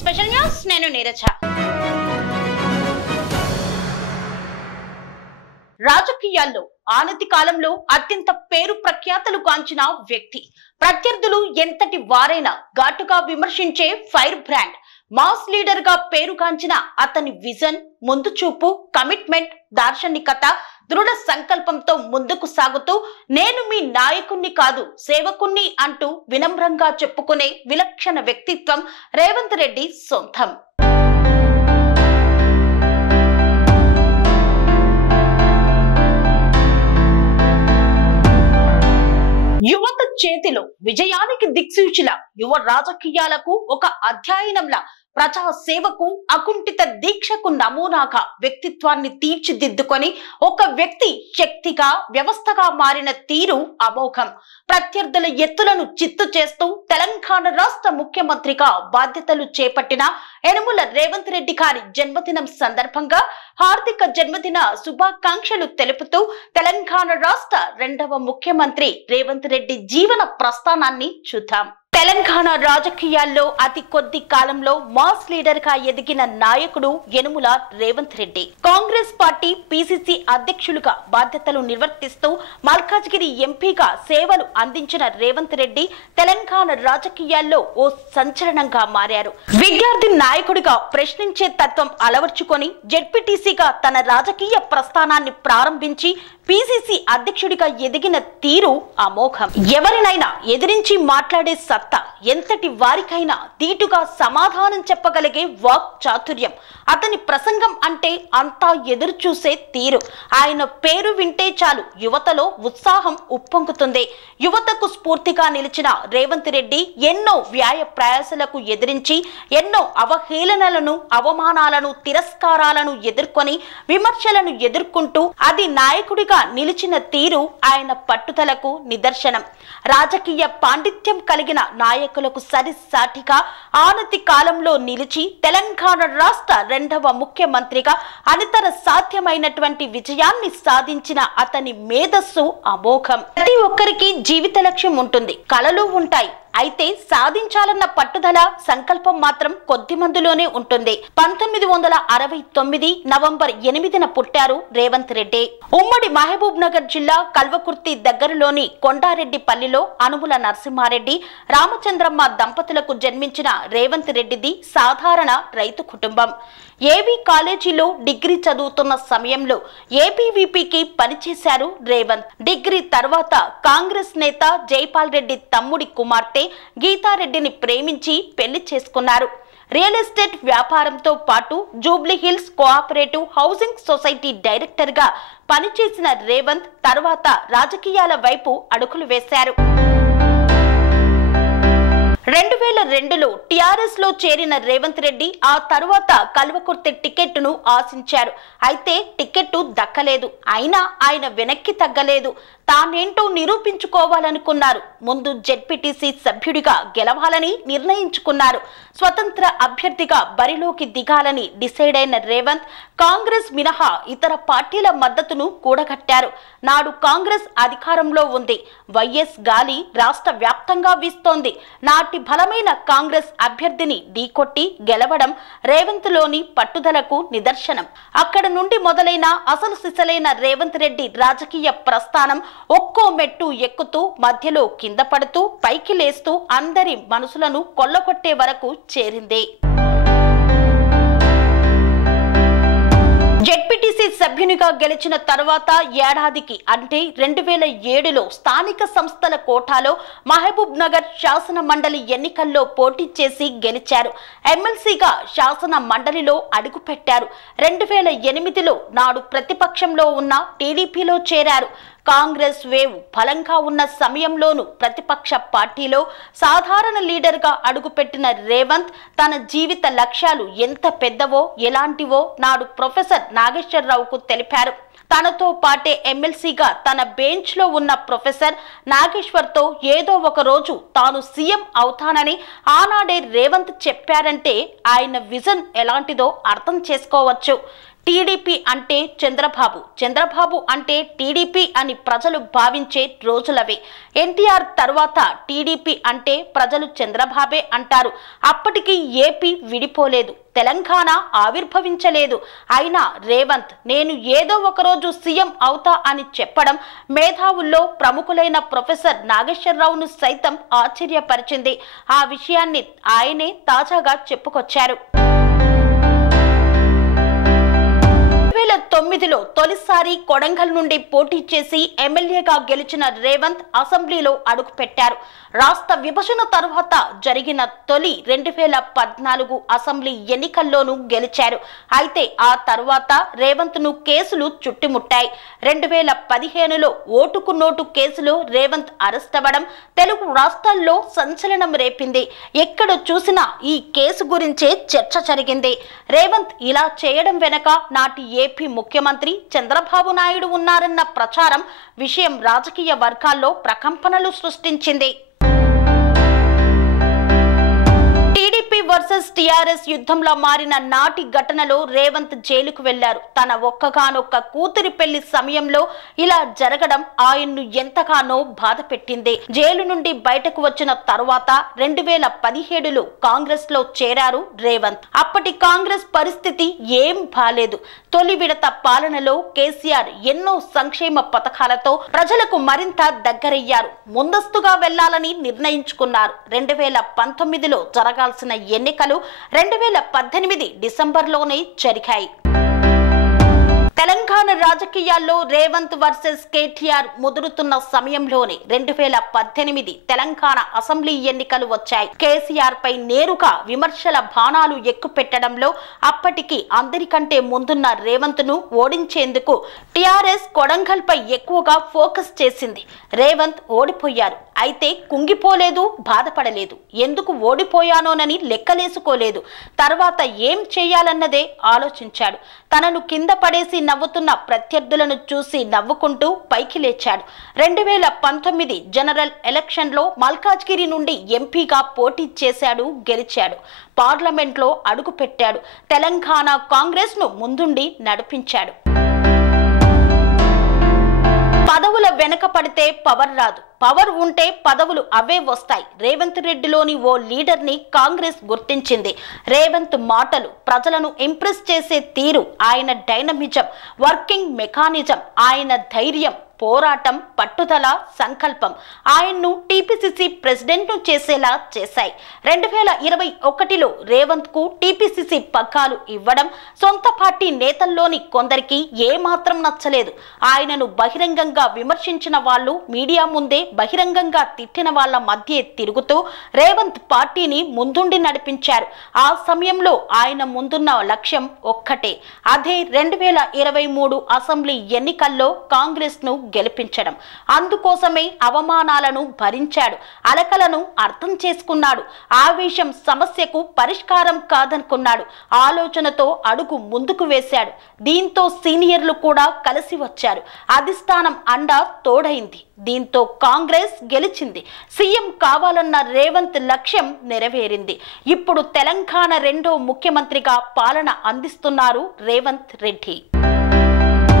Special news నేను నీరజ. రాజకీయాల్లో ఆనతి కాలంలో అత్యంత పేరు ప్రఖ్యాతలు గాంచిన వ్యక్తి, ప్రత్యర్థులు ఎంతటి వారైనా ఘాటుగా విమర్శించే ఫైర్ బ్రాండ్, మాస్ లీడర్ గా పేరుగాంచిన అతని విజన్, ముందు చూపు, కమిట్మెంట్, దార్శనికత, దృఢ సంకల్పంతో ముందుకు సాగుతూ నేను మీ నాయకుణ్ణి కాదు సేవకుణ్ణి అంటూ వినమ్రంగా చెప్పుకునే విలక్షణ వ్యక్తిత్వం రేవంత్ రెడ్డి సొంతం. యువత చేతిలో విజయానికి దిక్సూచిలా, యువ రాజకీయాలకు ఒక అధ్యయనంలా, ప్రజా సేవకు అకుంఠిత దీక్షకు నమూనాగా వ్యక్తిత్వాన్ని తీర్చిదిద్దుకొని ఒక వ్యక్తి శక్తిగా వ్యవస్థగా మారిన తీరు అమోఘం. ప్రత్యర్థుల ఎత్తులను చిత్తు చేస్తూ తెలంగాణ రాష్ట్ర ముఖ్యమంత్రిగా బాధ్యతలు చేపట్టిన యనుమల రేవంత్ రెడ్డి గారి జన్మదినం సందర్భంగా హార్దిక జన్మదిన శుభాకాంక్షలు తెలుపుతూ తెలంగాణ రాష్ట్ర రెండవ ముఖ్యమంత్రి రేవంత్ రెడ్డి జీవన ప్రస్థానాన్ని చూద్దాం. తెలంగాణ రాజకీయాల్లో అతి కొద్ది కాలంలో మాస్ లీడర్ గా ఎదిగిన నాయకుడు యనుమల రేవంత్ రెడ్డి. కాంగ్రెస్ పార్టీ పిసిసి అధ్యక్షులుగా బాధ్యతలు నిర్వర్తిస్తూ మల్కాజ్గిరి ఎంపీగా సేవలు అందించిన రేవంత్ రెడ్డి తెలంగాణ రాజకీయాల్లో ఓ సంచలనంగా మారారు. విద్యార్థి నాయకుడిగా ప్రశ్నించే తత్వం అలవర్చుకొని జెడ్పీటీసీగా తన రాజకీయ ప్రస్థానాన్ని ప్రారంభించి పిసిసి అధ్యక్షుడిగా ఎదిగిన తీరు అమోఘం. ఎవరినైనా ఎదిరించి మాట్లాడే సత్తా, ఎంతటి వారికైనా తీటుగా సమాధానం చెప్పగలిగే వాక్ చాతుర్యం, అతని ప్రసంగం అంటే అంతా ఎదురు చూసే తీరు. ఆయన పేరు వింటే చాలు యువతలో ఉత్సాహం ఉప్పొంగుతుంది. యువతకు స్ఫూర్తిగా నిలిచిన రేవంత్ రెడ్డి ఎన్నో వ్యాయ ప్రయాసలకు ఎదిరించి ఎన్నో అవహేళనలను, అవమానాలను, తిరస్కారాలను ఎదుర్కొని విమర్శలను ఎదుర్కొంటూ అది నాయకుడిగా నిలిచిన తీరు ఆయన పట్టుదలకు నిదర్శనం. రాజకీయ పాండిత్యం కలిగిన నాయకులకు సరిసాటిగా ఆనతి కాలంలో నిలిచి తెలంగాణ రాష్ట్ర రెండవ ముఖ్యమంత్రిగా అనితర సాధ్యమైనటువంటి విజయాన్ని సాధించిన అతని మేధస్సు అమోఘం. ప్రతి ఒక్కరికి జీవిత లక్ష్యం ఉంటుంది, కలలు ఉంటాయి. అయితే సాధించాలన్న పట్టుదల, సంకల్పం మాత్రం కొద్ది మందిలోనే ఉంటుంది. 1969 నవంబర్ 8న పుట్టారు రేవంత్ రెడ్డి. ఉమ్మడి మహబూబ్ నగర్ జిల్లా కల్వకుర్తి దగ్గరలోని కొండారెడ్డిపల్లిలో అనుముల నరసింహారెడ్డి, రామచంద్రమ్మ దంపతులకు జన్మించిన రేవంత్ రెడ్డిది సాధారణ రైతు కుటుంబం. ఏవీ కాలేజీలో డిగ్రీ చదువుతున్న సమయంలో ఏబీవీపీకి పనిచేశారు రేవంత్. డిగ్రీ తర్వాత కాంగ్రెస్ నేత జైపాల్ రెడ్డి తమ్ముడి కుమార్తె గీతారెడ్డిని ప్రేమించి పెళ్లి చేసుకున్నారు. రియల్ ఎస్టేట్ వ్యాపారంతో పాటు Jubilee hills cooperative housing society director గా పనిచేసిన రేవంత్ తర్వాత రాజకీయాల వైపు అడుగులు వేశారు. 2002లో టిఆర్ఎస్ లో చేరిన రేవంత్ రెడ్డి ఆ తరువాత కల్వకుర్తి టికెట్ను ఆశించారు. అయితే టికెట్ దక్కలేదు. అయినా ఆయన వెనక్కి తగ్గలేదు. తానేంటో నిరూపించుకోవాలనుకున్నారు. ముందు జెడ్పీటీసీ సభ్యుడిగా గెలవాలని నిర్ణయించుకున్నారు. స్వతంత్ర అభ్యర్థిగా బరిలోకి దిగాలని డిసైడ్ అయిన రేవంత్ కాంగ్రెస్ మినహా ఇతర పార్టీల మద్దతును కూడగట్టారు. నాడు కాంగ్రెస్ అధికారంలో ఉంది. వైఎస్ గాలి రాష్ట్ర వ్యాప్తంగా వీస్తోంది. నాటి బలమైన కాంగ్రెస్ అభ్యర్థిని ఢీకొట్టి గెలవడం రేవంత్ లోని పట్టుదలకు నిదర్శనం. అక్కడ నుండి మొదలైన అసలు సిసలైన రేవంత్ రెడ్డి రాజకీయ ప్రస్థానం ఒక్కో మెట్టు ఎక్కుతూ మధ్యలో కింద పడుతూ పైకి లేస్తూ అందరి మనసులను కొల్లగొట్టే వరకు చేరింది. జెడ్పీటీసీ సభ్యునిగా గెలిచిన తర్వాత ఏడాదికి అంటే 2007లో స్థానిక సంస్థల కోటాలో మహబూబ్ నగర్ శాసన మండలి ఎన్నికల్లో పోటీ చేసి గెలిచారు. ఎమ్మెల్సీగా శాసన మండలిలో అడుగుపెట్టారు. 2008లో నాడు ప్రతిపక్షంలో ఉన్న టీడీపీలో చేరారు. కాంగ్రెస్ వేవ్ బలంగా ఉన్న సమయంలోనూ ప్రతిపక్ష పార్టీలో సాధారణ లీడర్గా అడుగుపెట్టిన రేవంత్ తన జీవిత లక్ష్యాలు ఎంత పెద్దవో, ఎలాంటివో నాడు ప్రొఫెసర్ నాగేశ్వరరావుకు తెలిపారు. తనతో పాటే ఎమ్మెల్సీగా తన బెంచ్ లో ఉన్న ప్రొఫెసర్ నాగేశ్వర్తో ఏదో ఒక రోజు తాను సీఎం అవుతానని ఆనాడే రేవంత్ చెప్పారంటే ఆయన విజన్ ఎలాంటిదో అర్థం చేసుకోవచ్చు. టీడీపీ అంటే చంద్రబాబు, చంద్రబాబు అంటే టీడీపీ అని ప్రజలు భావించే రోజులవి. ఎన్టీఆర్ తర్వాత టీడీపీ అంటే ప్రజలు చంద్రబాబే అంటారు. అప్పటికి ఏపీ విడిపోలేదు, తెలంగాణ ఆవిర్భవించలేదు. అయినా రేవంత్ నేను ఏదో ఒకరోజు సీఎం అవుతా అని చెప్పడం మేధావుల్లో ప్రముఖులైన ప్రొఫెసర్ నాగేశ్వరరావును సైతం ఆశ్చర్యపరిచింది. ఆ విషయాన్ని ఆయనే తాజాగా చెప్పుకొచ్చారు. 2009లో తొలిసారి కొడంగల్ నుండి పోటీ చేసి ఎమ్మెల్యేగా గెలిచిన రేవంత్ అసెంబ్లీలో అడుగుపెట్టారు. రాష్ట్ర విభజన తర్వాత జరిగిన తొలి 2014 అసెంబ్లీ ఎన్నికల్లోనూ గెలిచారు. అయితే ఆ తర్వాత రేవంత్ ను కేసులు చుట్టుముట్టాయి. 2015లో ఓటుకు నోటు కేసులో రేవంత్ అరెస్ట్ అవ్వడం తెలుగు రాష్ట్రాల్లో సంచలనం రేపింది. ఎక్కడ చూసినా ఈ కేసు గురించే చర్చ జరిగింది. రేవంత్ ఇలా చేయడం వెనక నాటి ఏపీ ముఖ్యమంత్రి చంద్రబాబు నాయుడు ఉన్నారన్న ప్రచారం విషయం రాజకీయ వర్గాల్లో ప్రకంపనలు సృష్టించింది. టీడీపీ వర్సెస్ టీఆర్ఎస్ యుద్ధంలో మారిన నాటి ఘటనలో రేవంత్ జైలుకు వెళ్లారు. తన ఒక్కగానొక్క కూతురి పెళ్లి సమయంలో ఇలా జరగడం ఆయన్ను ఎంతగానో బాధ పెట్టింది. జైలు నుండి బయటకు వచ్చిన తరువాత 2017లో కాంగ్రెస్ లో చేరారు రేవంత్. అప్పటి కాంగ్రెస్ పరిస్థితి ఏం బాలేదు. తొలి విడత పాలనలో కేసీఆర్ ఎన్నో సంక్షేమ పథకాలతో ప్రజలకు మరింత దగ్గరయ్యారు. ముందస్తుగా వెళ్లాలని నిర్ణయించుకున్నారు. 2019లో జరగాల్సిన ఎన్నికలు 2018 డిసెంబర్లోనే జరిగాయి. తెలంగాణ రాజకీయాల్లో రేవంత్ వర్సెస్ కేటీఆర్ ముదురుతున్న సమయంలోనే 2018 తెలంగాణ అసెంబ్లీ ఎన్నికలు వచ్చాయి. కేసీఆర్ పై నేరుగా విమర్శల బాణాలు ఎక్కుపెట్టడంలో అప్పటికి అందరికంటే ముందున్న రేవంత్ ను ఓడించేందుకు టీఆర్ఎస్ కొడంగల్ పై ఎక్కువగా ఫోకస్ చేసింది. రేవంత్ ఓడిపోయారు. అయితే కుంగిపోలేదు, బాధపడలేదు. ఎందుకు ఓడిపోయానోనని లెక్కలేసుకోలేదు. తర్వాత ఏం చేయాలన్నదే ఆలోచించాడు. తనను కింద పడేసి నవ్వుతున్న ప్రత్యర్థులను చూసి నవ్వుకుంటూ పైకి లేచాడు. 2019 జనరల్ ఎలక్షన్లో మల్కాజ్గిరి నుండి ఎంపీగా పోటీ చేశాడు, గెలిచాడు. పార్లమెంట్లో అడుగుపెట్టాడు. తెలంగాణ కాంగ్రెస్ ను ముందుండి నడిపించాడు. పదవుల వెనక పడితే పవర్ రాదు, పవర్ ఉంటే పదవులు అవే వస్తాయి. రేవంత్ రెడ్డిలోని ఓ లీడర్ ని కాంగ్రెస్ గుర్తించింది. రేవంత్ మాటలు, ప్రజలను ఇంప్రెస్ చేసే తీరు, ఆయన డైనమిజం, వర్కింగ్ మెకానిజం, ఆయన ధైర్యం, పోరాటం, పట్టుదల, సంకల్పం ఆయన్ను టీపీసీసీ ప్రెసిడెంట్ ను చేసేలా చేశాయి. 2021లో రేవంత్ కు టీపీసీసీ పగ్గాలు ఇవ్వడం సొంత పార్టీ నేతల్లోని కొందరికి ఏమాత్రం నచ్చలేదు. ఆయనను బహిరంగంగా విమర్శించిన వాళ్ళు మీడియా ముందే బహిరంగంగా తిట్టిన వాళ్ళ మధ్య తిరుగుతూ రేవంత్ పార్టీని ముందుండి నడిపించారు. ఆ సమయంలో ఆయన ముందున్న లక్ష్యం ఒక్కటే, అదే 2023 అసెంబ్లీ ఎన్నికల్లో కాంగ్రెస్ ను గెలిపించడం. అందుకోసమే అవమానాలను భరించాడు, అలకలను అర్థం చేసుకున్నాడు. ఆవేశం సమస్యకు పరిష్కారం కాదనుకున్నాడు. ఆలోచనతో అడుగు ముందుకు వేశాడు. దీంతో సీనియర్లు కూడా కలిసి వచ్చారు. అధిష్టానం అండ తోడైంది. దీంతో కాంగ్రెస్ గెలిచింది. సీఎం కావాలన్న రేవంత్ లక్ష్యం నెరవేరింది. ఇప్పుడు తెలంగాణ రెండో ముఖ్యమంత్రిగా పాలన అందిస్తున్నారు రేవంత్ రెడ్డి.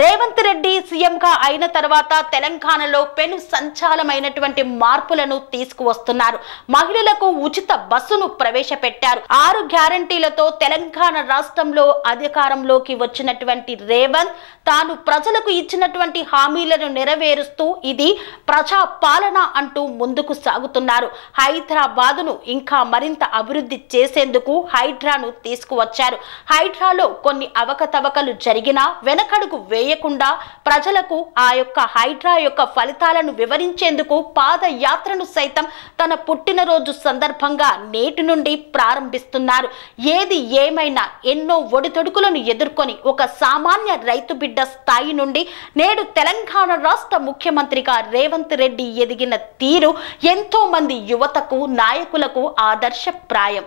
రేవంత్ రెడ్డి సీఎంగా అయిన తర్వాత తెలంగాణలో పెను సంచలనమైనటువంటి మార్పులను తీసుకువస్తున్నారు. మహిళలకు ఉచిత బస్సును ప్రవేశపెట్టారు. 6 గ్యారంటీలతో తెలంగాణ రాష్ట్రంలో అధికారంలోకి వచ్చినటువంటి రేవంత్ తాను ప్రజలకు ఇచ్చినటువంటి హామీలను నెరవేరుస్తూ ఇది ప్రజా పాలన అంటూ ముందుకు సాగుతున్నారు. హైదరాబాదును ఇంకా మరింత అభివృద్ధి చేసేందుకు హైడ్రాను తీసుకువచ్చారు. హైడ్రాలో కొన్ని అవకతవకలు జరిగినా వెనకడుగు వేయకుండా ప్రజలకు ఆ యొక్క హైడ్రా యొక్క ఫలితాలను వివరించేందుకు పాదయాత్రను సైతం తన పుట్టినరోజు సందర్భంగా నేటి నుండి ప్రారంభిస్తున్నారు. ఏది ఏమైనా ఎన్నో ఒడిదొడుకులను ఎదుర్కొని ఒక సామాన్య రైతు బిడ్డ స్థాయి నుండి నేడు తెలంగాణ రాష్ట్ర ముఖ్యమంత్రిగా రేవంత్ రెడ్డి ఎదిగిన తీరు ఎంతో మంది యువతకు, నాయకులకు ఆదర్శప్రాయం.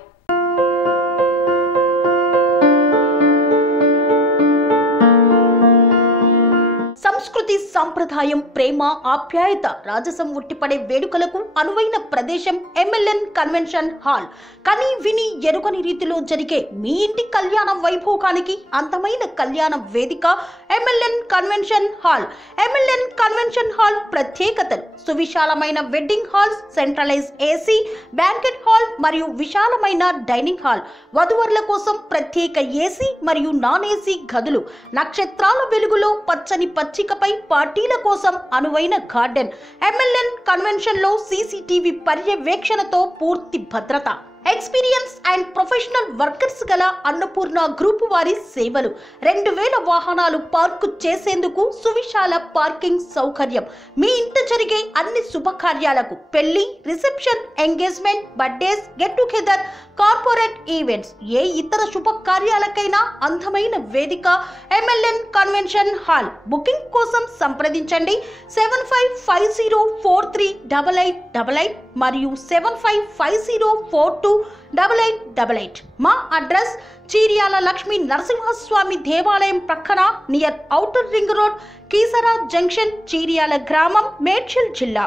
సంస్కృతి సంప్రదాయం ప్రేమ ఆప్యాయత రాజసం ఉట్టిపడే వేడుకలకు అనువైన ప్రదేశం ఎంఎల్ఎన్ కన్వెన్షన్ హాల్. కని విని ఎరుగని రీతిలో జరిగే మీ ఇంటి కళ్యాణ వైభోగానికి అందమైన కళ్యాణ వేదిక MLN convention hall. MLN convention hall ప్రత్యేకతలు: సువిశాలమైన wedding halls, centralise AC banquet hall మరియు విశాలమైన డైనింగ్ హాల్, వధువరుల కోసం ప్రత్యేక ఏసీ మరియు నాన్ ఏసీ గదులు, నక్షత్రాల వెలుగులో పచ్చని పచ్చికపై పార్టీల కోసం అనువైన గార్డెన్. ఎంఎల్ఎన్ కన్వెన్షన్ లో సీసీటీవీ పర్యవేక్షణతో పూర్తి భద్రత. ఎక్స్పీరియన్స్ అండ్ ప్రొఫెషనల్ వర్కర్స్ గల అన్నపూర్ణ గ్రూప్ వారి సేవలు. 2000 వాహనాలు పార్కు చేసేందుకు సువిశాల పార్కింగ్ సౌకర్యం. మీ ఇంట జరిగే అన్ని శుభకార్యాలకు, పెళ్లి, reception, engagement, birthdays, get together, corporate events, ఏ ఇతర శుభకార్యాలకైనా అందమైన వేదిక ఎంఎల్ఎన్ కన్వెన్షన్ హాల్. బుకింగ్ కోసం సంప్రదించండి 7550438888 మరియు 7550428888. మా అడ్రస్ చీర్యాల లక్ష్మీ నరసింహస్వామి దేవాలయం ప్రక్కన, near outer ring road, Keesara junction, Cheeryal గ్రామం, మేడ్చల్ జిల్లా.